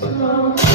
Bye.